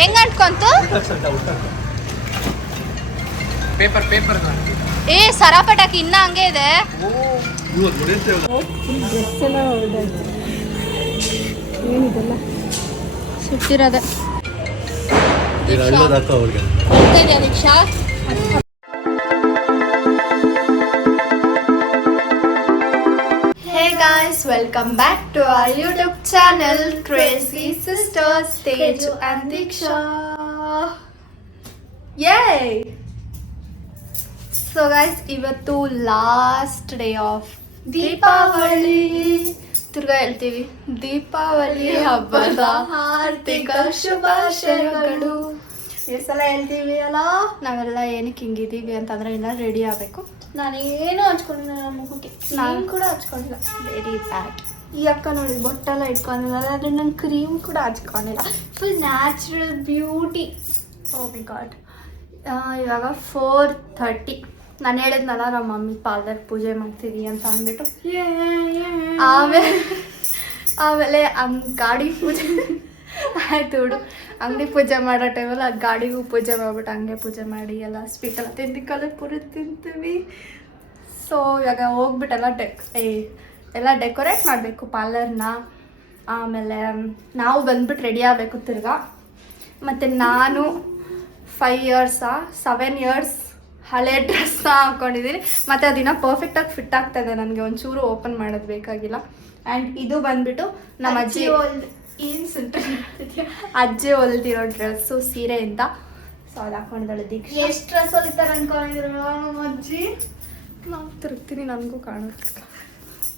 ಹೆಂಗ್ ಅಂಟ್ಕೊಂತು? Paper paper ಏ ಸರ ಪಟಾಕಿ ಇನ್ನ ಹಂಗೆ ಇದೆ. ಸುಟ್ಟಿರೋದೆ ಹೋಗ್ತಾ ಇದೆಯಾ Deeksha? Guys, back to our YouTube channel crazy sisters Sisters and Deeksha. Yay! So guys ಇವತ್ತು ಲಾಸ್ಟ್ ಡೇ ಆಫ್ ದೀಪಾವಳಿ ತಿರ್ಗಾ ಹೇಳ್ತೀವಿ. ದೀಪಾವಳಿ ಹಬ್ಬದ ಆರ್ಥಿಕ ಶುಭಾಶಯಗಳು. ಎಷ್ಟು ಸಲ ಹೇಳ್ತೀವಿ ಅಲ್ಲ ನಾವೆಲ್ಲ ಏನಕ್ಕೆ ಹಿಂಗಿದ್ದೀವಿ ಅಂತಂದ್ರೆ ಎಲ್ಲ ರೆಡಿ ಆಗಬೇಕು. ನಾನೇನು ಹಚ್ಕೊಂಡಿಲ್ಲ ನನ್ನ ಮುಖಕ್ಕೆ. ನಾನು ಕೂಡ ಹಚ್ಕೊಂಡಿಲ್ಲ. ವೆರಿ ಬ್ಯಾಡ್ ಈ ಅಕ್ಕ ನೋಡಿ ಬೊಟ್ಟೆಲ್ಲ ಇಟ್ಕೊಂಡಿಲ್ಲ. ಆದರೆ ನನ್ನ ಕ್ರೀಮ್ ಕೂಡ ಹಚ್ಕೊಂಡಿಲ್ಲ. Full natural beauty oh my god ಇವಾಗ ಫೋರ್ ಥರ್ಟಿ ನಾನು ಹೇಳಿದ್ನಲ್ಲ ನಮ್ಮ ಮಮ್ಮಿ ಪಾರ್ಲರ್ ಪೂಜೆ ಮಾಡ್ತೀವಿ ಅಂತ ಅಂದ್ಬಿಟ್ಟು. ಆಮೇಲೆ ಆಮೇಲೆ ಗಾಡಿ ಪೂಜೆ. ಆಯ್ತು ಬಿಡು. ಅಂಗಡಿ ಪೂಜೆ ಮಾಡೋ ಟೈಮಲ್ಲಿ ಆ ಗಾಡಿಗೂ ಪೂಜೆ ಮಾಡ್ಬಿಟ್ಟು ಹಂಗೆ ಪೂಜೆ ಮಾಡಿ ಎಲ್ಲ ಸ್ವೀಟೆಲ್ಲ ತಿಂದು ಕಲರ್ ಪೂರಿ ತಿಂತೀವಿ. ಸೊ ಇವಾಗ ಹೋಗ್ಬಿಟ್ಟೆಲ್ಲ ಡೆಕ್ ಏ ಎಲ್ಲ ಡೆಕೋರೇಟ್ ಮಾಡಬೇಕು ಪಾರ್ಲರ್ನ ಆಮೇಲೆ ನಾವು ಬಂದ್ಬಿಟ್ಟು ರೆಡಿ ಆಗಬೇಕು ತಿರ್ಗಾ. ಮತ್ತು ನಾನು ಫೈವ್ ಇಯರ್ಸಾ ಸೆವೆನ್ ಇಯರ್ಸ್ ಹಳೆ ಡ್ರೆಸ್ನ ಹಾಕ್ಕೊಂಡಿದ್ದೀನಿ ಮತ್ತು ಅದಿನ ಪರ್ಫೆಕ್ಟಾಗಿ ಫಿಟ್ ಆಗ್ತಾ ಇದೆ. ನನಗೆ ಒಂಚೂರು ಓಪನ್ ಮಾಡೋದು ಬೇಕಾಗಿಲ್ಲ. ಆ್ಯಂಡ್ ಇದು ಬಂದ್ಬಿಟ್ಟು ನಮ್ಮ ಅಜ್ಜಿ ಏನು ಸುಂಟರ್ ಅಜ್ಜೆ ಹೊಲ್ದಿರೋ ಡ್ರೆಸ್ಸು ಸೀರೆಯಿಂದ ಸೊ ಅದು ಹಾಕೊಂಡಿದ್ದಾಳೆ ದೀಕ್ಷಾ. ಎಷ್ಟು ಡ್ರೆಸ್ ಹೊಲಿತಾರೆ ಅನ್ಕೊಂಡಿದ್ರು ನಮ್ಮ ಅಜ್ಜಿ? ನಾವು ತಿರುಗ್ತೀನಿ ನನಗೂ ಕಾಣುತ್ತೆ.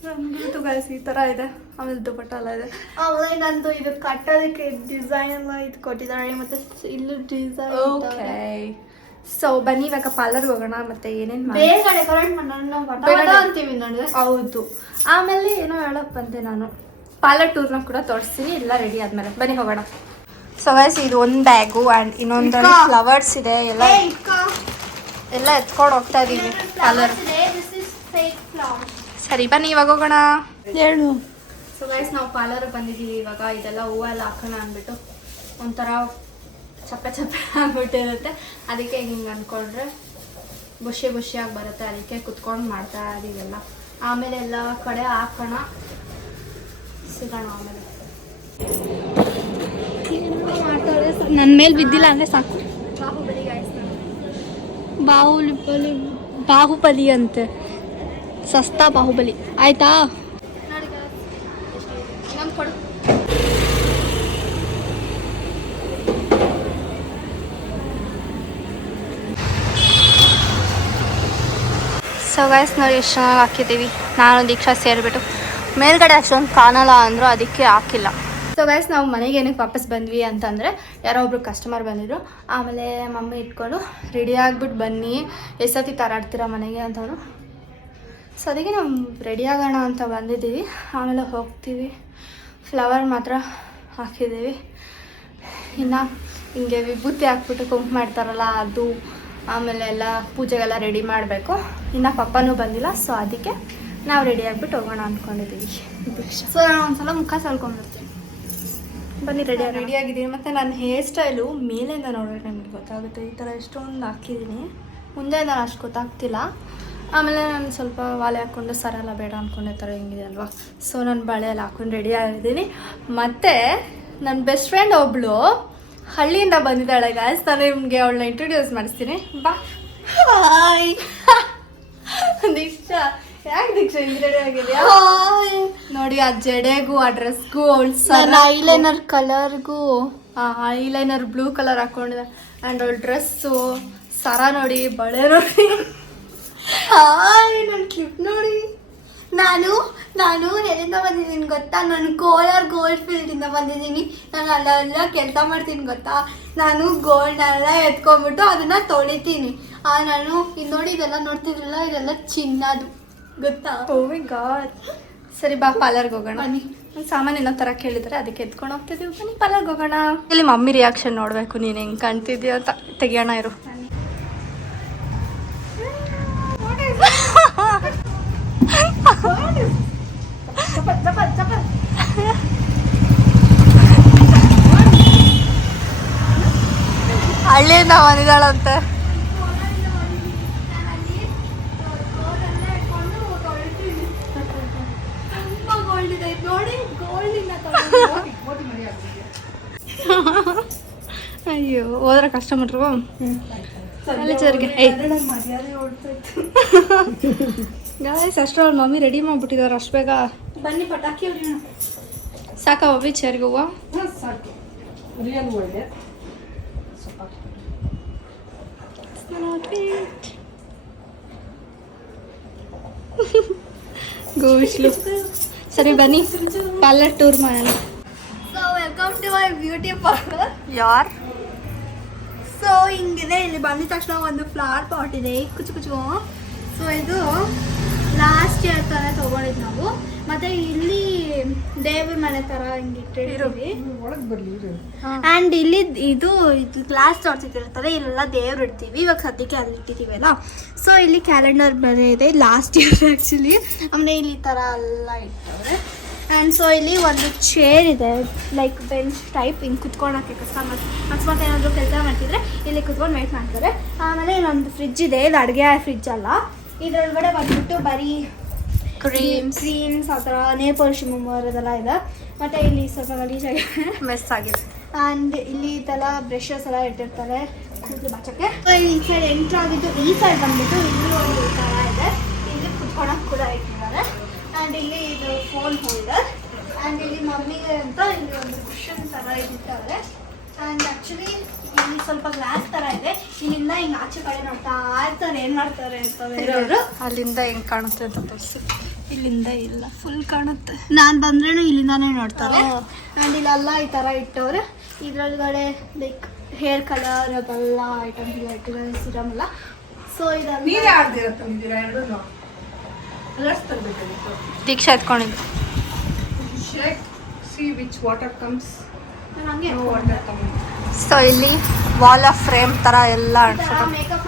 ನಮಗೂ ಗೈಸ್ ಈ ಥರ ಇದೆ. ಆಮೇಲೆ ದುಪಟ್ಟ ಎಲ್ಲ ಇದೆ. ಆಮೇಲೆ ನಂದು ಇದು ಕಟ್ಟೋದಕ್ಕೆ ಡಿಸೈನ್ ಎಲ್ಲ ಇದು ಕೊಟ್ಟಿದ್ದಾರೆ ಮತ್ತೆ ಇಲ್ಲೂ ಡಿಸೈನ್ ಓಕೆ ಸೊ ಬನ್ನಿ ಇವಾಗ ಪಾರ್ಲರ್ಗೆ ಹೋಗೋಣ ಮತ್ತೆ ಏನೇನು ಬೇಗ ಡೆಕೋರೇಟ್ ಮಾಡೋಣ ಅಂತೀವಿ ನೋಡಿ. ಹೌದು. ಆಮೇಲೆ ಏನೋ ಹೇಳಕ್ ಬಂದೆ ನಾನು. ಪಾರ್ಲರ್ ಟೂರ್ನ ಕೂಡ ತೋರಿಸ್ತೀನಿ ಎಲ್ಲ ರೆಡಿ ಆದ್ಮೇಲೆ. ಬನ್ನಿ ಹೋಗೋಣ. ಸೊ ಗೈಸ್ ಇದು ಒಂದು ಬ್ಯಾಗು ಆ್ಯಂಡ್ ಇನ್ನೊಂದು. ಫ್ಲವರ್ಸ್ ಇದೆ ಎಲ್ಲ ಎಲ್ಲ ಎತ್ಕೊಂಡು ಹೋಗ್ತಾ ಇದ್ದೀವಿ ಪಾರ್ಲರ್ ಸರಿ ಬನ್ನಿ ಇವಾಗ ಹೋಗೋಣ. ಹೇಳು. ಸೊ ಗೈಸ್ ನಾವು ಪಾರ್ಲರ್ ಬಂದಿದ್ದೀವಿ ಇವಾಗ ಇದೆಲ್ಲ ಹೂವೆಲ್ಲ ಹಾಕೋಣ ಅಂದ್ಬಿಟ್ಟು. ಒಂಥರ ಚಪ್ಪೆ ಚಪ್ಪೆ ಆಗ್ಬಿಟ್ಟಿರುತ್ತೆ. ಅದಕ್ಕೆ ಹಿಂಗೆ ಅಂದ್ಕೊಂಡ್ರೆ ಬುಷಿ ಬುಷಿಯಾಗಿ ಬರುತ್ತೆ ಅದಕ್ಕೆ ಕುತ್ಕೊಂಡು ಮಾಡ್ತಾ ಇದೀವೆಲ್ಲ ಆಮೇಲೆ ಎಲ್ಲ ಕಡೆ ಹಾಕೋಣ. ಸಿಗೋಣ ಆಮೇಲೆ ನನ್ನ ಮೇಲೆ ಬಿದ್ದಿಲ್ಲ ಅಂದರೆ ಸಾಕು. ಬಾಹುಬಲಿ ಗೈಸ್ ಬಾಹುಬಲಿ ಅಂತೆ. ಸಸ್ತಾ ಬಾಹುಬಲಿ. ಆಯ್ತಾ? ಸೊ ಗೈಸ್ ನೋಡಿ ಎಷ್ಟು ಚೆನ್ನಾಗಿ ಹಾಕಿದ್ದೀವಿ. ನಾನು ದೀಕ್ಷಾ ಸೇರಿಬಿಟ್ಟು. ಮೇಲ್ಗಡೆ ಅಷ್ಟೊಂದು ಕಾಣಲ್ಲ ಅಂದರು ಅದಕ್ಕೆ ಹಾಕಿಲ್ಲ. ಸೊ ಗೈಸ್ ನಾವು ಮನೆಗೆ ಏನಕ್ಕೆ ವಾಪಸ್ ಬಂದ್ವಿ ಅಂತಂದರೆ ಯಾರೋ ಒಬ್ರು ಕಸ್ಟಮರ್ ಬಂದಿದ್ರು. ಆಮೇಲೆ ಮಮ್ಮಿ ಇಟ್ಕೊಂಡು ರೆಡಿ ಆಗಿಬಿಟ್ಟು ಬನ್ನಿ ಎಷ್ಟೊತ್ತಿ ತರಾಡ್ತೀರಾ ಮನೆಗೆ ಅಂತಂದ್ರು ಸೊ ಅದಕ್ಕೆ ನಾವು ರೆಡಿ ಆಗೋಣ ಅಂತ ಬಂದಿದ್ದೀವಿ. ಆಮೇಲೆ ಹೋಗ್ತೀವಿ. ಫ್ಲವರ್ ಮಾತ್ರ ಹಾಕಿದ್ದೀವಿ. ಇನ್ನು ಹಿಂಗೆ ವಿಭೂತಿ ಹಾಕ್ಬಿಟ್ಟು ಕುಂಕುಮ ಮಾಡ್ತಾರಲ್ಲ ಅದು, ಆಮೇಲೆ ಎಲ್ಲ ಪೂಜೆಗೆಲ್ಲ ರೆಡಿ ಮಾಡಬೇಕು. ಇನ್ನು ಪಪ್ಪನೂ ಬಂದಿಲ್ಲ ಸೊ ಅದಕ್ಕೆ ನಾವು ರೆಡಿ ಆಗಿಬಿಟ್ಟು ಹೋಗೋಣ ಅಂದ್ಕೊಂಡಿದ್ದೀವಿ ಸೊ ನಾನು ಒಂದ್ಸಲ ಮುಖ ಸಲ್ಕೊಂಡ್ಬಿಡ್ತೀನಿ. ಬನ್ನಿ ರೆಡಿ ರೆಡಿ ಆಗಿದ್ದೀನಿ. ಮತ್ತು ನನ್ನ ಹೇರ್ ಸ್ಟೈಲು ಮೇಲಿಂದ ನೋಡಿದ್ರೆ ನಿಮಗೆ ಗೊತ್ತಾಗುತ್ತೆ. ಈ ಥರ ಎಷ್ಟೊಂದು ಹಾಕಿದ್ದೀನಿ. ಮುಂದೆ ನಾನು ಅಷ್ಟು ಗೊತ್ತಾಗ್ತಿಲ್ಲ. ಆಮೇಲೆ ನಾನು ಸ್ವಲ್ಪ ವಾಲೆ ಹಾಕ್ಕೊಂಡು ಸರ ಎಲ್ಲ ಬೇಡ ಅಂದ್ಕೊಂಡೆ ಥರ ಹಿಂಗಿದೆ ಅಲ್ವಾ? ಸೊ ನಾನು ಬಾಳೆ ಎಲ್ಲ ಹಾಕೊಂಡು ರೆಡಿ ಆಗಿದ್ದೀನಿ. ಮತ್ತು ನನ್ನ ಬೆಸ್ಟ್ ಫ್ರೆಂಡ್ ಒಬ್ಳು ಹಳ್ಳಿಯಿಂದ ಬಂದಿದ್ದಾಳೆ ಗಾಯ್ಸ್ ನಾನು ನಿಮಗೆ ಅವಳನ್ನ ಇಂಟ್ರೊಡ್ಯೂಸ್ ಮಾಡಿಸ್ತೀನಿ. ಬಾ. ಹಾಯ್ ದೀಕ್ಷಾ ಯಾಕೆ ದೀಕ್ಷಾ ಹಿಂಗೆ ರೆಡಿ ಆಗಿದೆಯಾ ನೋಡಿ ಆ ಜಡೆಗೂ ಆ ಡ್ರೆಸ್ಗೂ ಅವಳು ನನ್ನ ಐಲೈನರ್ ಕಲರ್ಗೂ ಐಲೈನರ್ ಬ್ಲೂ ಕಲರ್ ಹಾಕೊಂಡಿದೆ. ಆ್ಯಂಡ್ ಅವಳ ಡ್ರೆಸ್ಸು ಸರ ನೋಡಿ ಬಳೆ ನೋಡಿ. ಹಾಯ್ ನನ್ನ ಕ್ಲಿಪ್ ನೋಡಿ. ನಾನು ನಾನು ಎಲ್ಲಿಂದ ಬಂದಿದ್ದೀನಿ ಗೊತ್ತಾ? ನಾನು ಕೋಲಾರ್ ಗೋಲ್ಡ್ ಫೀಲ್ಡಿಂದ ಬಂದಿದ್ದೀನಿ. ನಾನು ಅಲ್ಲೆಲ್ಲ ಕೆಲಸ ಮಾಡ್ತೀನಿ ಗೊತ್ತಾ? ನಾನು ಗೋಲ್ಡ್ನೆಲ್ಲ ಎತ್ಕೊಂಡ್ಬಿಟ್ಟು ಅದನ್ನು ತೊಳಿತೀನಿ. ಆ ನಾನು ಇದು ನೋಡಿ ಇದೆಲ್ಲ ನೋಡ್ತಿದ್ರಲ್ಲ? ಇದೆಲ್ಲ ಚಿನ್ನದು. ಗೊತ್ತಾ? ಓ ಮೈ ಗಾಡ್ ಸರಿ ಬಾ ಪಾರ್ಲರ್ಗೆ ಹೋಗೋಣ. ಒಂದ್ ಸಾಮಾನು ಏನೋ ಥರ ಕೇಳಿದ್ರೆ ಅದಕ್ಕೆ ಎತ್ಕೊಂಡು ಹೋಗ್ತಿದ್ದೀವಿ ಬನ್ನಿ ಪಾರ್ಲರ್ಗೆ ಹೋಗೋಣ. ಇಲ್ಲಿ ಮಮ್ಮಿ ರಿಯಾಕ್ಷನ್ ನೋಡಬೇಕು ನೀನು ಹೆಂಗೆ ಕಾಣ್ತಿದ್ಯೋ ಅಂತ. ತೆಗಿಯೋಣ ಇರು. ಹಳ್ಳಿಯಿಂದ ಬಂದಿದ್ದಾಳಂತೆ ತುಂಬ ಗೋಲ್ಡ್ ಇದೆ ನೋಡಿ ಗೋಲ್ಡಿಂದ ಅಯ್ಯೋ ಹೋದ್ರೆ ಕಸ್ಟಮರ್ರು ಓಡ್ತೈತೆ ಗಾಯ್ಸ್ ಅಷ್ಟ್ರಲ್ಲಿ ಮಮ್ಮಿ ರೆಡಿ ಮಾಡ್ಬಿಟ್ಟಿದಾರೆ ಅಷ್ಟು ಬೇಗ. ಬನ್ನಿ ಪಟಾಕಿ ಸಾಕ ಬಬ್ಬಿ ಚೇರ್ಗೆ ಹೂವ? ಗೋವಿಸ್ಲು ಸರಿ ಬನ್ನಿ. ಪಾರ್ಲರ್ ಟೂರ್ ಮಾಡೋಣ. So welcome to my beauty parlour ಯಾರ್? ಸೊ ಹಿಂಗಿದೆ. ಇಲ್ಲಿ ಬಂದಿದ ತಕ್ಷಣ ಒಂದು ಫ್ಲವರ್ ಪಾಟ್ ಇದೆ. ಕುಚು ಕುಚು. ಸೊ ಇದು ಲಾಸ್ಟ್ ಇಯರ್ ಥರ ತಗೊಂಡಿದ್ ನಾವು. ಮತ್ತೆ ಇಲ್ಲಿ ದೇವ್ರ ಮನೆ ಥರ ಹಿಂಗೆ ಒಳಗೆ ಆ್ಯಂಡ್ ಇಲ್ಲಿ ಇದು ಇದು ಗ್ಲಾಸ್ ಇಟ್ಟಿರ್ತಾರೆ. ಇಲ್ಲೆಲ್ಲ ದೇವ್ರು ಇಡ್ತೀವಿ. ಇವಾಗ ಸದ್ಯಕ್ಕೆ ಅಲ್ಲಿ ಇಟ್ಟಿದ್ದೀವಲ್ಲ ಸೊ ಇಲ್ಲಿ ಕ್ಯಾಲೆಂಡರ್ ಮನೆ ಇದೆ. ಲಾಸ್ಟ್ ಇಯರ್ ಆ್ಯಕ್ಚುಲಿ ಆಮೇಲೆ ಇಲ್ಲಿ ತರ ಥರ ಎಲ್ಲ ಇಟ್ಟವ್ರೆ ಆ್ಯಂಡ್ ಸೊ ಇಲ್ಲಿ ಒಂದು ಚೇರ್ ಇದೆ ಲೈಕ್ ಬೆಂಚ್ ಟೈಪ್ ಹಿಂಗೆ ಕುತ್ಕೊಳಕ್ಕೆ ಕಸ್ಟಮರ್ ಅಕಸ್ಮಾತ್ ಏನಾದರೂ ಕೆಲಸ ಮಾಡ್ತಿದ್ರೆ ಇಲ್ಲಿ ಕುತ್ಕೊಂಡು ವೇಟ್ ಮಾಡ್ತಾರೆ. ಆಮೇಲೆ ಇಲ್ಲೊಂದು ಫ್ರಿಜ್ ಇದೆ ಇದು ಅಡುಗೆ ಫ್ರಿಜ್ ಅಲ್ಲ. ಇದರೊಳಗಡೆ ಬಂದ್ಬಿಟ್ಟು ಬರೀ ಕ್ರೀಮ್ ಕ್ರೀಮ್ಸ್ ಆ ಥರ ನೇಲ್ ಪಾಲಿಶ್ ರಿಮೂವರ್ ಅದೆಲ್ಲ ಇದೆ. ಮತ್ತು ಇಲ್ಲಿ ಸ್ವಲ್ಪ ಗಲೀಜಾಗಿದೆ. ಮೆಸ್ ಆಗಿದೆ. ಆ್ಯಂಡ್ ಇಲ್ಲಿ ಥರ ಬ್ರಷಸ್ ಎಲ್ಲ ಇಟ್ಟಿರ್ತಾರೆ ಕೂದಲು ಬಾಚಕ್ಕೆ. ಈ ಸೈಡ್ ಎಂಟ್ರ್ ಆಗಿದ್ದು ಈ ಸೈಡ್ ಬಂದ್ಬಿಟ್ಟು ಇಲ್ಲಿ ಒಂದು ಥರ ಇದೆ. ಇಲ್ಲಿ ಕುತ್ಕೊಳಕ್ಕೆ ಕೂಡ ಇಟ್ಟಿದ್ದಾರೆ. ಆ್ಯಂಡ್ ಇಲ್ಲಿ ಇದು ಫೋನ್ ಹೋಲ್ಡರ್ ಆ್ಯಂಡ್ ಇಲ್ಲಿ ಮಮ್ಮಿಗೆ ಅಂತ ಇಲ್ಲಿ ಒಂದು ಕುಷನ್ ಥರ ಇಟ್ಟಿದ್ದಾರೆ. ಆ್ಯಂಡ್ ಆ್ಯಕ್ಚುಲಿ ಇಲ್ಲಿ ಸ್ವಲ್ಪ ಗ್ಲಾಸ್ ತರ ಇದೆ. ಇಲ್ಲಿಂದ ಹಿಂಗ್ ಆಚೆ ಕಡೆ ನೋಡ್ತಾ ಇರ್ತಾರೆ. ಏನು ಮಾಡ್ತಾರೆ ಅಂತ ಅಲ್ಲಿಂದ ಹೆಂಗ್ ಕಾಣುತ್ತೆ ಅಂತ ತೋರಿಸಿ. ಇಲ್ಲಿಂದ ಇಲ್ಲ ಫುಲ್ ಕಾಣುತ್ತೆ. ನಾನು ಬಂದ್ರೇನು ಇಲ್ಲಿಂದಾನೇ ನೋಡ್ತಾರೆ. ಅಂಡ್ ಆ್ಯಂಡ್ ಇಲ್ಲೆಲ್ಲ ಈ ತರ ಇಟ್ಟವ್ರೆ. ಇದ್ರೊಳಗಡೆ ಲೈಕ್ ಹೇರ್ ಕಲರ್ ಅದೆಲ್ಲ ಐಟಮ್ಸ್ ಎಲ್ಲ ಇಟ್ಟಿದ್ದಾರೆ ಸಿರಮ್ ಎಲ್ಲ. ಸೊ ಇದೀರಾ ನೀವೇ ಆಡ್ದಿರ ತಂದಿದ್ದೀರಾ? ಎರಡೂ ಕಲರ್ಸ್ ತರಬೇಕಾಗಿತ್ತು. Deeksha ಎತ್ಕೊಂಡಿದ್ದು. Shake see which water comes water come so ಇಲ್ಲಿ ವಾಲ್ ಆಫ್ ಫ್ರೇಮ್ ತರ ಎಲ್ಲ ಮೇಕಪ್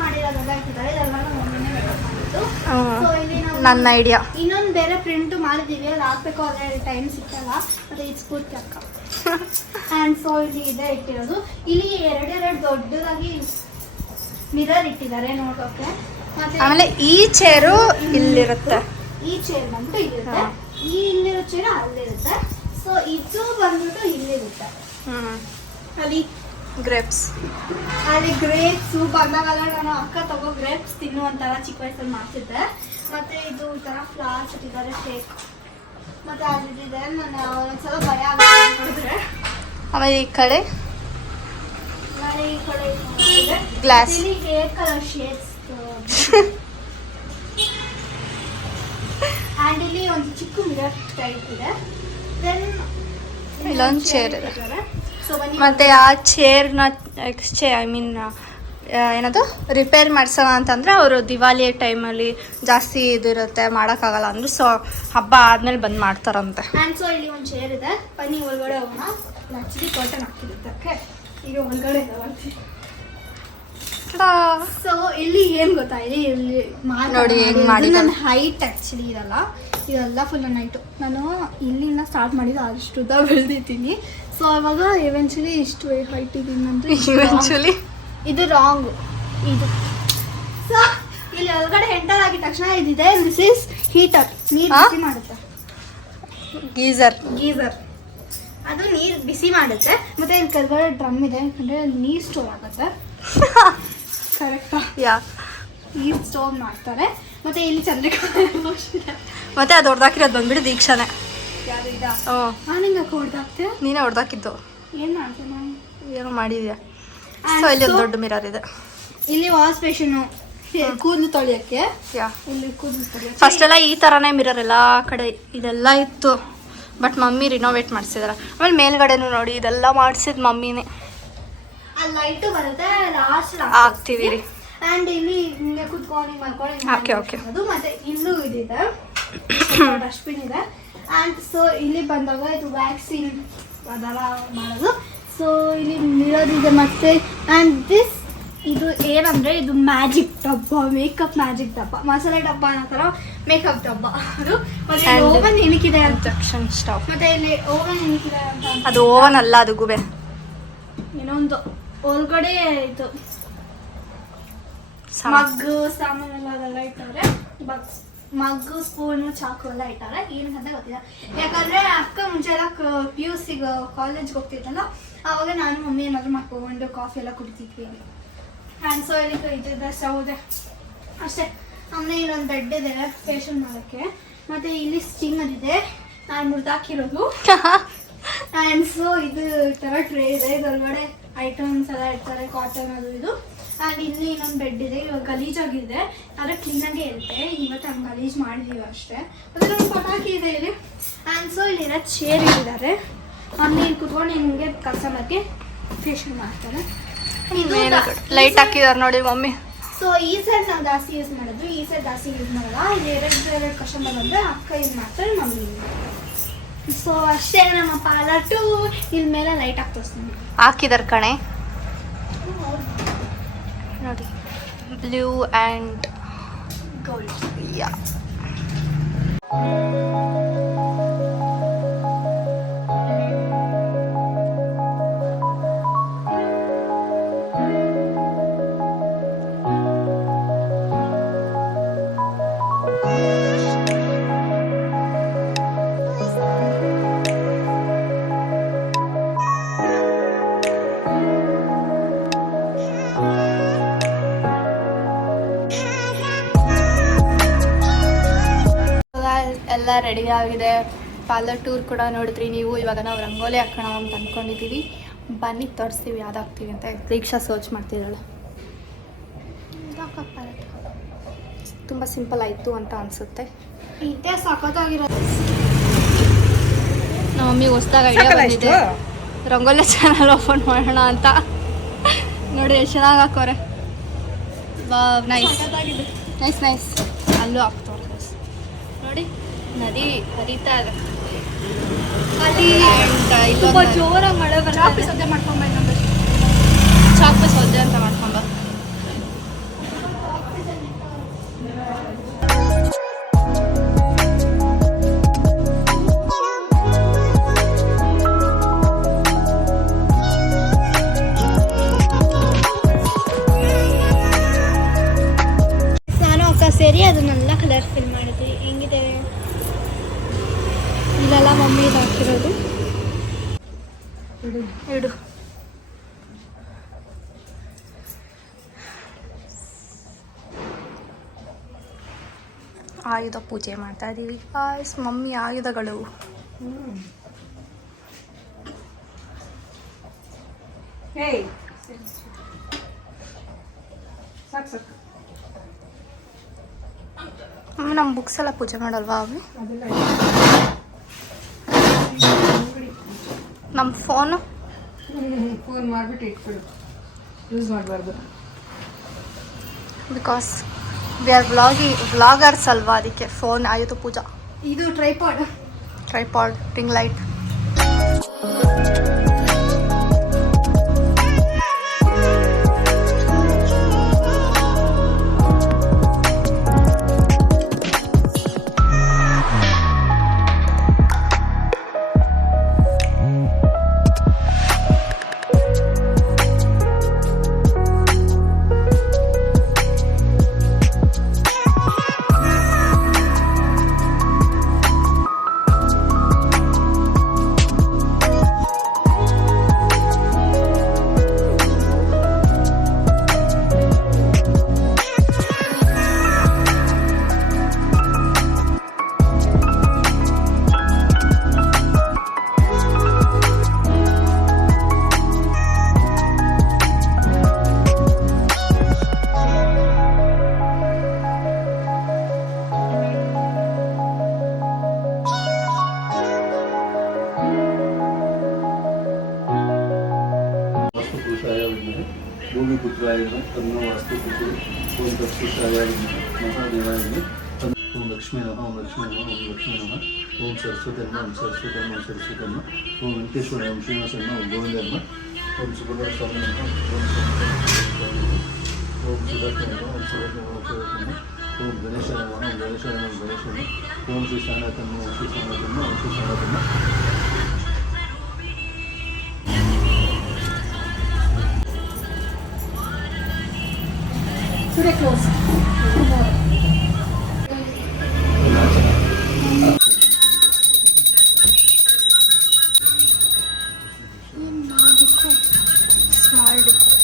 ನನ್ನ ಐಡಿಯಾ ಇನ್ನೊಂದು ಬೇರೆ ಪ್ರಿಂಟ್ ಮಾಡಿದ್ದೀವಿ. ಅದು ಹಾಕ್ಬೇಕು ಆದರೆ ಟೈಮ್ ಸಿಕ್ಕಲ್ಲ. ಮತ್ತು ಇದು ಸ್ಫೂರ್ತಿ ಅಕ್ಕ. ಆ್ಯಂಡ್ ಸೊ ಇಲ್ಲಿ ಇದೇ ಇಟ್ಟಿರೋದು. ಇಲ್ಲಿ ಎರಡೆರಡು ದೊಡ್ಡದಾಗಿ ಮಿರರ್ ಇಟ್ಟಿದ್ದಾರೆ ನೋಡೋಕೆ. ಮತ್ತೆ ಆಮೇಲೆ ಈ ಚೇರು ಇಲ್ಲಿರುತ್ತೆ. ಈ ಚೇರ್ ಬಂದ್ಬಿಟ್ಟು ಇಲ್ಲಿರುತ್ತೆ. ಈ ಇಲ್ಲಿರೋ ಚೇರ್ ಅಲ್ಲಿರುತ್ತೆ. ಸೊ ಇದು ಬಂದ್ಬಿಟ್ಟು ಇಲ್ಲಿರುತ್ತೆ. ಅಲ್ಲಿ ಗ್ರೇಪ್ಸ್ ಅಲ್ಲಿ ಗ್ರೇಪ್ಸ್ ಬಂದಾಗಲ್ಲ ನಾನು ಅಕ್ಕ ತಗೋ ಗ್ರೇಪ್ಸ್ ತಿನ್ನುವಂತರ ಚಿಕ್ಕ ವಯಸ್ಸಲ್ಲಿ ಮಾಡ್ತಿದ್ದೆ. ಮತ್ತೆ ಇದು ತರ ಫ್ಲಾಸ್ ಇಟ್ಟಿದ್ದಾರೆ ಶೇಕ್ ಮತ್ತೆ ಅದಿದೆ ನಾನು ಒಂದ್ಸಲ ಭಯ ಆಗುತ್ತೆ ಆಮೇಲೆ ಈ ಕಡೆ? ಈ ಕಡೆ. ಇಲ್ಲಿ ಹೇರ್ ಕಲರ್ ಶೇಡ್ಸ್ ಆ್ಯಂಡ್ ಇಲ್ಲಿ ಒಂದು ಚಿಕ್ಕ ಮಿರರ್ ಟೈಪ್ ಇದೆ. ದೆನ್ ಇಲ್ಲೊಂದು ಚೇರ್ ಇದೆ. ಮತ್ತೆ ಆ ಚೇರ್ನ ಎಕ್ಸ್ಚೇ ಐ ಮೀನ್ ಏನದು? ರಿಪೇರ್ ಮಾಡ್ಸೋಣ ಅಂತಂದ್ರೆ ಅವರು ದಿವಾಲಿ ಟೈಮಲ್ಲಿ ಜಾಸ್ತಿ ಇದಿರುತ್ತೆ ಮಾಡೋಕ್ಕಾಗಲ್ಲ ಅಂದ್ರೆ. ಸೊ ಹಬ್ಬ ಆದ್ಮೇಲೆ ಬಂದ್ ಮಾಡ್ತಾರಂತೆ. ಆ್ಯಂಡ್ ಸೊ ಇಲ್ಲಿ ಒಂದು ಚೇರ್ ಇದೆ. ಬನ್ನಿ ಒಳಗಡೆ ಹೋಗೋಣ. ಹಾಕಿರುತ್ತೆ. ಓಕೆ ಈಗ ಒಳಗಡೆ ಸೊ ಇಲ್ಲಿ ಏನು ಗೊತ್ತಾ ಇಲ್ಲಿ ಇಲ್ಲಿ ನೋಡಿ ಮಾಡಿದ್ದಾರೆ. ನನ್ನ ಹೈಟ್ ಆ್ಯಕ್ಚುಲಿ ಇರಲ್ಲ ಇದೆಲ್ಲ ಫುಲ್ ಹೈಟು ನಾನು ಇಲ್ಲಿಂದ ಸ್ಟಾರ್ಟ್ ಮಾಡಿದ್ದು ಅಷ್ಟು ಉದ್ದ ಬೆಳೆದಿದ್ದೀನಿ ಸೊ ಅವಾಗ ಇವೆಂಚುಲಿ ಇಷ್ಟು ಹೈಟ್ ಇದ್ದೀನಿ ಅಂತ ಇವೆಂಚುಲಿ ಇದು ರಾಂಗ್ ಇದು ಸೊ ಇಲ್ಲಿ ಒಳಗಡೆ ಎಂಟರ್ ಆಗಿದ ತಕ್ಷಣ ಇದಿದೆ ದಿಸ್ ಇಸ್ ಹೀಟರ್ ನೀರು? ಬಿಸಿ ಮಾಡುತ್ತೆ ಗೀಸರ್ ಗೀಸರ್ ಅದು ನೀರು ಬಿಸಿ ಮಾಡುತ್ತೆ ಮತ್ತೆ ಇಲ್ಲಿ ಕೆಳಗಡೆ ಡ್ರಮ್ ಇದೆ ಯಾಕಂದರೆ ನೀರು ಸ್ಟೋರ್ ಆಗುತ್ತೆ ಕರೆಕ್ಟಾ? ಯಾ. ಈ ಮಾಡ್ತಾರೆ. ಮತ್ತೆ ಇಲ್ಲಿ ಚಂದ್ರಿಕಾ ಮತ್ತೆ ಅದು ಹೊಡೆದಾಕಿರೋದು ಬಂದ್ಬಿಟ್ಟು ದೀಕ್ಷಾನೆ. ನಾನು ಹೊಡೆದಾಕಿದ್ದು. ಏನು ಮಾಡಿದ್ಯಾ? ಸೊ ಇಲ್ಲಿ ಒಂದು ದೊಡ್ಡ ಮಿರರ್ ಇದೆ. ಇಲ್ಲಿ ವಾಶ್ ಬೇಷನು ಕೂದಲು ತೊಳೆಯೋಕ್ಕೆ. ಯಾ. ಇಲ್ಲಿ ಕೂದಲು ಫಸ್ಟ್ ಎಲ್ಲ ಈ ಥರನೇ ಮಿರರ್ ಎಲ್ಲ ಕಡೆ ಇದೆಲ್ಲ ಇತ್ತು. ಬಟ್ ಮಮ್ಮಿ ರಿನೋವೇಟ್ ಮಾಡಿಸಿದಾರೆ. ಆಮೇಲೆ ಮೇಲ್ಗಡೆನೂ ನೋಡಿ ಇದೆಲ್ಲ ಮಾಡಿಸಿದ ಮಮ್ಮಿನೇ. ಆ ಲೈಟು ಬರುತ್ತೆ ಲಾಸ್ಟ್ ಹಾಕ್ತೀವಿ ರೀ. ಆ್ಯಂಡ್ ಇಲ್ಲಿ ಹಿಂಗೆ ಕುತ್ಕೊಂಡು ಹಿಂಗೆ ಓಕೆ okay. ಅದು ಮತ್ತೆ ಇಲ್ಲೂ ಇದಿದೆ. ಡಸ್ಟ್ಬಿನ್ ಇದೆ. ಆ್ಯಂಡ್ ಸೊ ಇಲ್ಲಿ ಬಂದಾಗ ಇದು ವ್ಯಾಕ್ಸಿನ್ ಅದೆಲ್ಲ ಮಾಡೋದು. ಸೊ ಇಲ್ಲಿ ಇದೆ ಮತ್ತೆ. ಆ್ಯಂಡ್ ದಿಸ್ ಇದು ಏನಂದ್ರೆ ಇದು ಮ್ಯಾಜಿಕ್ ಡಬ್ಬ ಮೇಕಪ್ ಮ್ಯಾಜಿಕ್ ಡಬ್ಬ. ಮಸಾಲೆ ಡಬ್ಬ ಅನ್ನೋ ಥರ ಮೇಕಪ್ ಡಬ್ಬ. ಅದು. ಮತ್ತೆ ಓವನ್ ಏನಕ್ಕಿದೆ ಅಂತ. ಸ್ಟಾಪ್ ಮತ್ತೆ ಇಲ್ಲಿ ಓವನ್ ಏನಕ್ಕಿದೆ ಅಂತ ಅದು ಓವನ್ ಅಲ್ಲ ಅದು ಗುಬೆ ಏನೋ ಒಂದು ಒಳಗಡೆ ಇದು ಮಗ್ಗು ಸಾಮಾನೆಲ್ಲ ಅದೆಲ್ಲ ಇಟ್ಟಾರೆ ಬಗ್ಸ್ ಮಗ್ಗು ಸ್ಪೂನು ಚಾಕು ಎಲ್ಲ ಇಟ್ಟವ್ರೆ. ಅಂತ ಗೊತ್ತಿಲ್ಲ. ಯಾಕಂದ್ರೆ ಅಕ್ಕ ಮುಂಚೆ ಎಲ್ಲ ಪಿ ಯು ಸಿಗೆ ಕಾಲೇಜ್ಗೆ ಹೋಗ್ತಿದ್ದಲ್ಲ ಆವಾಗ ನಾನು ಮಮ್ಮಿ ಏನಾದ್ರು ಮಾಡ್ಕೊಂಡು ಕಾಫಿ ಎಲ್ಲ ಕುಡಿತಿದ್ವಿ. ಹ್ಯಾಂಡ್ ಸೊ ಇಲ್ಲಿ ಇದ್ದಿದ್ದೆ ಇದೆ ಅಷ್ಟೇ. ಆಮೇಲೆ ಇಲ್ಲೊಂದು ಬೆಡ್ ಇದೆ ಫೇಶಿಯಲ್ ಮಾಡೋಕ್ಕೆ. ಮತ್ತೆ ಇಲ್ಲಿ ಸ್ಟಿಂಗರ್ ಇದೆ. ನಾನು ಮುರಿದಾಕಿರೋದು. ಆ್ಯಂಡ್ ಸೊ ಇದು ಥರ ಟ್ರೇ ಇದೆ. ಇದರೊಳಗಡೆ ಐಟಮ್ಸ್ ಎಲ್ಲ ಇರ್ತಾರೆ ಕಾಟನ್ ಅದು ಇದು. ಆ್ಯಂಡ್ ಇಲ್ಲಿ ಇನ್ನೊಂದು ಬೆಡ್ ಇದೆ ಇವಾಗ ಗಲೀಜಾಗಿದೆ. ಆದರೆ ಕ್ಲೀನಾಗೇ ಇರುತ್ತೆ. ಇವತ್ತು ಹಂಗೆ ಗಲೀಜು ಮಾಡಿದೀವಿ ಅಷ್ಟೇ. ಅದರ ಒಂದು ಪಟಾಕಿ ಇದೆ ಇಲ್ಲಿ. ಆ್ಯಂಡ್ ಸೊ ಇಲ್ಲಿರೋ ಚೇರ್ ಇದ್ದಾರೆ ಅಲ್ಲಿ ಇಲ್ಲಿ ಕುತ್ಕೊಂಡು ಹಿಂಗೆ ಕಸ್ಟಮರ್ಗೆ ಫೇಶಿಯಲ್ ಮಾಡ್ತಾರೆ. ಲೈಟ್ ಹಾಕಿದಾರೆ ನೋಡಿ ಮಮ್ಮಿ. ಸೊ ಈ ಸೈಡ್ ನಾವು ಜಾಸ್ತಿ ಯೂಸ್ ಮಾಡೋದು ಈ ಸೈಡ್ ಜಾಸ್ತಿ ಯೂಸ್ ಮಾಡಲ್ಲ. ಇಲ್ಲಿ ಎರಡು ಎರಡು ಕಸ್ಟಮರ್ ಬಂದರೆ ಅಕ್ಕ ಯೂಸ್ ಮಾಡ್ತಾರೆ ಮಮ್ಮಿ ಯೂಸ್ ಮಾಡ್ತಾರೆ. ಸೊ ಅಷ್ಟೇ ನಮ್ಮ ಪಾರ್ಲರ್ ಟು ಇಲ್ಲಿ ಮೇಲೆ ಲೈಟ್ ಹಾಕಿ ತೋರಿಸ್ತೀನಿ. ಹಾಕಿದಾರೆ ಕಣೆ. ನೋಡಿ blue and gold yeah ready ಆಗಿದೆ. ಪಾರ್ಲರ್ ಟೂರ್ ಕೂಡ ನೋಡಿದ್ರಿ ನೀವು. ಇವಾಗ ನಾವು ರಂಗೋಲಿ ಹಾಕೋಣ ಅಂತ ಅಂದ್ಕೊಂಡಿದ್ದೀವಿ ಬನ್ನಿ ತೋರಿಸ್ತೀವಿ ಯಾವ್ದಾಗ್ತೀವಿ ಅಂತ ದೀಕ್ಷಾ ಸರ್ಚ್ ಮಾಡ್ತಿದ್ದಾಳೆ. ತುಂಬ ಸಿಂಪಲ್ ಆಯಿತು ಅಂತ ಅನಿಸುತ್ತೆ. ಇದೇ ಸಖತ್ತಾಗಿರೋದು. ನಮ್ಮ ಮಮ್ಮಿ ಹೊಸ್ದಾಗ ಐಡಿಯಾ ಬಂದಿದೆ. ರಂಗೋಲಿ ಚಾನಲ್ ಓಪನ್ ಮಾಡೋಣ ಅಂತ. ನೋಡಿ ಎಷ್ಟು ಚೆನ್ನಾಗಿ ಹಾಕೋರೆ. ನೈಸ್ ನೈಸ್ ನೈಸ್ ಅಲ್ಲೂ ಹಾಕ್ತವ್ರೆ. ನೋಡಿ. ನದಿ ಹರಿತಾ ಇದೆ. ಅಲ್ಲಿ ತುಂಬ ಜೋರಾಗಿ ಮಳೆ ಬರ್ತಾ ಸದ್ಯ ಮಾಡ್ಕೊಂಬಂದು ನಮ್ದು ಚಾಕು ಸೌದೆ ಅಂತ ಮಾಡ್ಕೊಂಬ ಪೂಜೆ ಮಾಡ್ತಾ ಇದ್ದೀವಿ. ಆಯ್ಸ್ ಮಮ್ಮಿ ಆಯುಧಗಳು. ನಮ್ಮ ಬುಕ್ಸ್ ಎಲ್ಲ ಪೂಜೆ ಮಾಡಲ್ವಾ ಅವು? ನಮ್ಮ ಫೋನು ಫೋನ್ ಮಾಡಿಬಿಟ್ಟು ಇಟ್ಬಿಡು. ಯೂಸ್ ಮಾಡಬಾರ್ದು. ಬಿಕಾಸ್ ವಿ ಆರ್ ವ್ಲಾಗಿ ವ್ಲಾಗರ್ಸ್ ಅಲ್ವಾ ಅದಕ್ಕೆ ಫೋನ್ ಆಯಿತು ಪೂಜಾ. ಇದು ಟ್ರೈಪಾಡ್ ಟ್ರೈಪಾಡ್ ರಿಂಗ್ ಲೈಟ್ ఓం లక్ష్మీన ఓం లక్ష్మీన ఓం లక్ష్మీన ఓం సరస్వతమ్మ ఓం సరస్వతమ్మ ఓం సరస్వతమ్మ ఓం వెంకటేశ్వర ఓం శ్రీనివాసమ్మ ఓం గోవిందమ్మ ఓం సుబ్రహ్మణ్య స్వామి ఓం సుదర్శన ఓం సుదర్శన ఓం సుదర్శన ఓం గణేశ ఓం గణేశ ఓం గణేశ ఓం శ్రీ సానాథమ్మ ఓం శ్రీ సానాథమ్మ ఓం శ్రీ సానాథమ్మ Tuberculose. Small deco.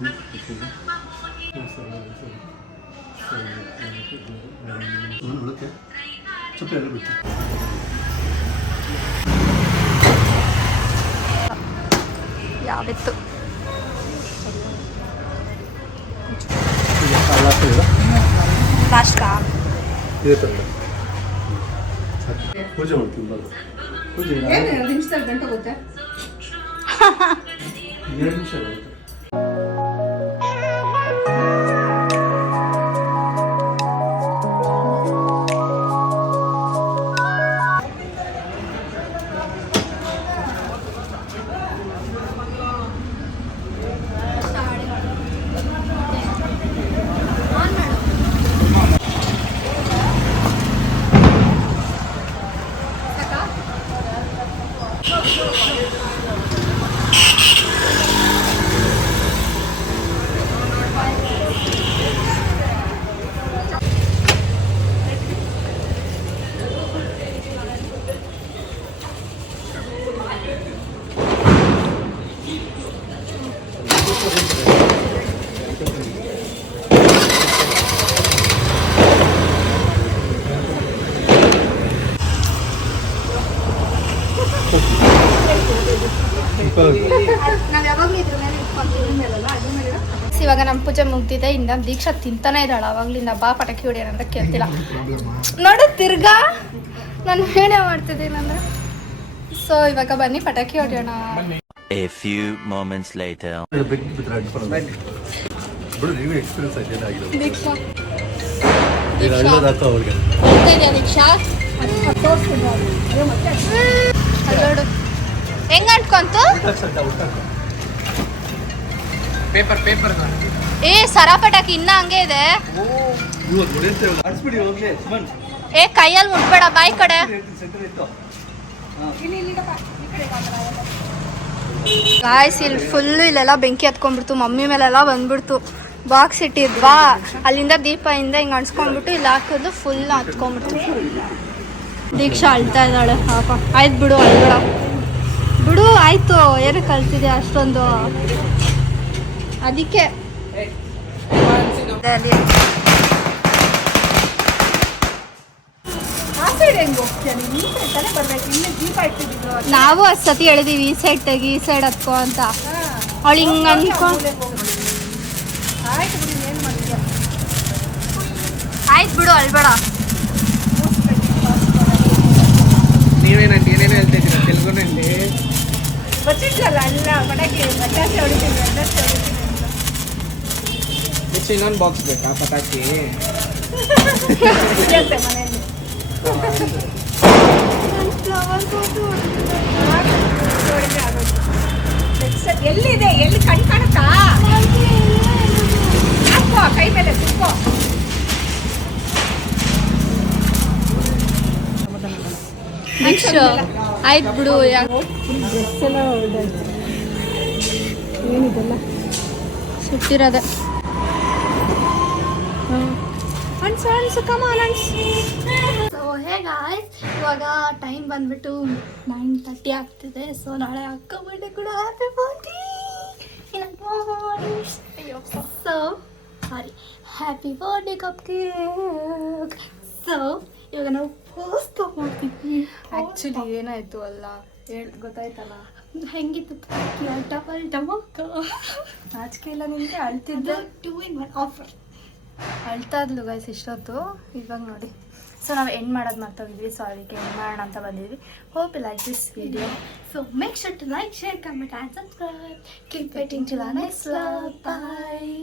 Thank you. Small deco Lakshmi ಒಳಕ್ಕೆ ಚಪ್ಪೆ ಎಲ್ಲ ಬಿಟ್ಟು ಯಾವಿತ್ತು ಲಾಸ್ಟಾ ಇದೇ ಥರ ಸಾಕು. ಪೂಜೆ ಮಾಡ್ತೀವಿ ಬರೋದು ಪೂಜೆ ಏನು ಎರಡು ನಿಮಿಷದಲ್ಲಿ ಗಂಟೆ ಹೋಗುತ್ತೆ ಎರಡು ನಿಮಿಷ ಆಗುತ್ತೆ ನಾವ್ ಯಾವಾಗ್ಲೂ ಇದ್ರ ಮೇಲೆ ಇಟ್ಕೊಂತೀವಿ ಮೇಲಲ್ಲ ಅದ್ರ ಮೇಲೆ ಇವಾಗ ನಮ್ಮ ಪೂಜೆ ಮುಗ್ದಿದೆ ಇಂದ ದೀಕ್ಷಾ ತಿಂತಾನೆ ಇದ್ದಾಳ, ಅವಾಗ್ಲಿಂದ ಬಾ ಪಟಾಕಿ ಹೊಡಿಯೋಣ ಅಂತ ಕೇಳ್ತಿಲ್ಲ. ನೋಡು ತಿರ್ಗಾ, ನಾನು ಹೇಳೇ ಮಾಡ್ತಿದ್ದೀನಿ ಅಂದ್ರೆ. ಸೊ ಇವಾಗ ಬನ್ನಿ, ಪಟಾಕಿ ಹೊಡಿಯೋಣ. A few moments later. ಹೆಂಗ ಅಂಟ್ಕೊಂತು? ಪೇಪರ್ ಪೇಪರ್ ಏ ಸರಾಪಟಾಕಿ ಇನ್ನ ಹಂಗೆ ಇದೆ. ಏ ಕೈಯಲ್ಲಿ ಮುಟ್ಬೇಡ ಬಾಯ್ ಕಡೆ. ಗಾಯ್ಸ್ ಇಲ್ಲಿ ಫುಲ್ ಇಲ್ಲೆಲ್ಲ ಬೆಂಕಿ ಹತ್ಕೊಂಡ್ಬಿಡ್ತು. ಮಮ್ಮಿ ಮೇಲೆಲ್ಲ ಬಂದ್ಬಿಡ್ತು. ಬಾಕ್ಸ್ ಇಟ್ಟಿದ್ವಾ. ಅಲ್ಲಿಂದ ದೀಪದಿಂದ ಹಿಂಗೆ ಅನ್ಸ್ಕೊಂಡ್ಬಿಟ್ಟು ಇಲ್ಲಿ ಹಾಕೋದು ಫುಲ್ ಹತ್ಕೊಂಡ್ಬಿಡ್ತು. ದೀಕ್ಷಾ ಅಳ್ತಾ ಇದ್ದಾಳೆ, ಪಾಪ. ಆಯ್ತು ಬಿಡು, ಅಳ್ಬೇಡ. ಬಿಡು, ಆಯ್ತು. ಏನು ಕಲ್ತಿದೆ ಅಷ್ಟೊಂದು? ಅದಕ್ಕೆ ಅಲ್ಲಿ ಆ ಸೈಡ್ ಹೆಂಗ್ ಹೋಗ್ತೀಯ ನೀನು? ಈ ಸೈಡ್ ತಾನೇ ಬರ್ಬೇಕು. ಇಲ್ಲಿ ದೀಪ ಇಟ್ಟಿದ್ದು ನಾವು ಅಷ್ಟು ಸತಿ ಹೇಳಿದೀವಿ ಈ ಸೈಡ್ ತೆಗಿ ಈ ಸೈಡ್ ಹತ್ಕೊ ಅಂತ. ಅವಳು ಹಿಂಗೆ ಅನ್ಕೊಂಡು ಆಯ್ತು ಬಿಡಿ ಏನು ಮಾಡ್ತೀಯ? ಆಯ್ತು ಬಿಡು ಅಳ್ಬೇಡ ನೀವೇನಂತ ಏನೇನು ಹೇಳ್ತಾ ಇದ್ದೀರಾ? ತೆಲುಗುನಲ್ಲಿ? ಅಲ್ಲ ಹೊಡಿತೀನಿ ಹೊಡಿತೀನಿ ಇನ್ನೊಂದು ಬಾಕ್ಸ್ ಬೇಕಾ ಪಟಾಕಿ? Next step ಎಲ್ಲಿದೆ? ಎಲ್ಲಿ ಕಣ್ ಕಾಣುತ್ತಾ? ಹಾಕೋ ಕೈ ಮೇಲೆ ಸುಕ್ಕೋ ನೆಕ್ಸ್ಟ್ ಆಯ್ತು ಬಿಡು ಸುಟ್ಟಿರೋದೆ ಅನ್ಸು ಅನ್ಸು ಕಮಾನ್ ಅನ್ಸು ಸೊ ಹೇ ಗಾಯ್ಸ್ ಇವಾಗ ಟೈಮ್ ಬಂದ್ಬಿಟ್ಟು ನೈನ್ ತರ್ಟಿ ಆಗ್ತಿದೆ. ಸೊ ನಾಳೆ ಅಕ್ಕ ಬರ್ಡೇ ಕೂಡ ಹ್ಯಾಪಿ ಬರ್ಡೇ ಅಯ್ಯೋ. So sorry happy birthday cup cake so ಇವಾಗ ನಾವು ಪೋಸ್ಟ್ ತಗೊಂಡ್ತೀವಿ ಆ್ಯಕ್ಚುಲಿ ಏನಾಯಿತು ಅಲ್ಲ? ಹೇಳ್ ಗೊತ್ತಾಯ್ತಲ್ಲ? ಹೆಂಗಿತ್ತು ಅಲ್ಟ ಪಲ್ಟ ಮಕ್ಕ ನಾಚಿಕೆ ಇಲ್ಲ ನಿಮಗೆ ಅಳ್ತಿದ್ದೆ. ಟೂ ಇನ್ ಒನ್ ಆಫರ್ ಅಳ್ತಾದ್ಲು ಗೈಸ್ ಇಷ್ಟೊತ್ತು. ಇವಾಗ ನೋಡಿ. ಸೊ ನಾವು ಎಂಡ್ ಮಾಡೋದು ಮರ್ತೋಗಿದ್ವಿ. ಸೊ ಅದಕ್ಕೆ ಎಂಡ್ ಮಾಡೋಣ ಅಂತ ಬಂದಿದ್ವಿ. Hope like this video so make sure to like share comment and subscribe keep waiting to next bye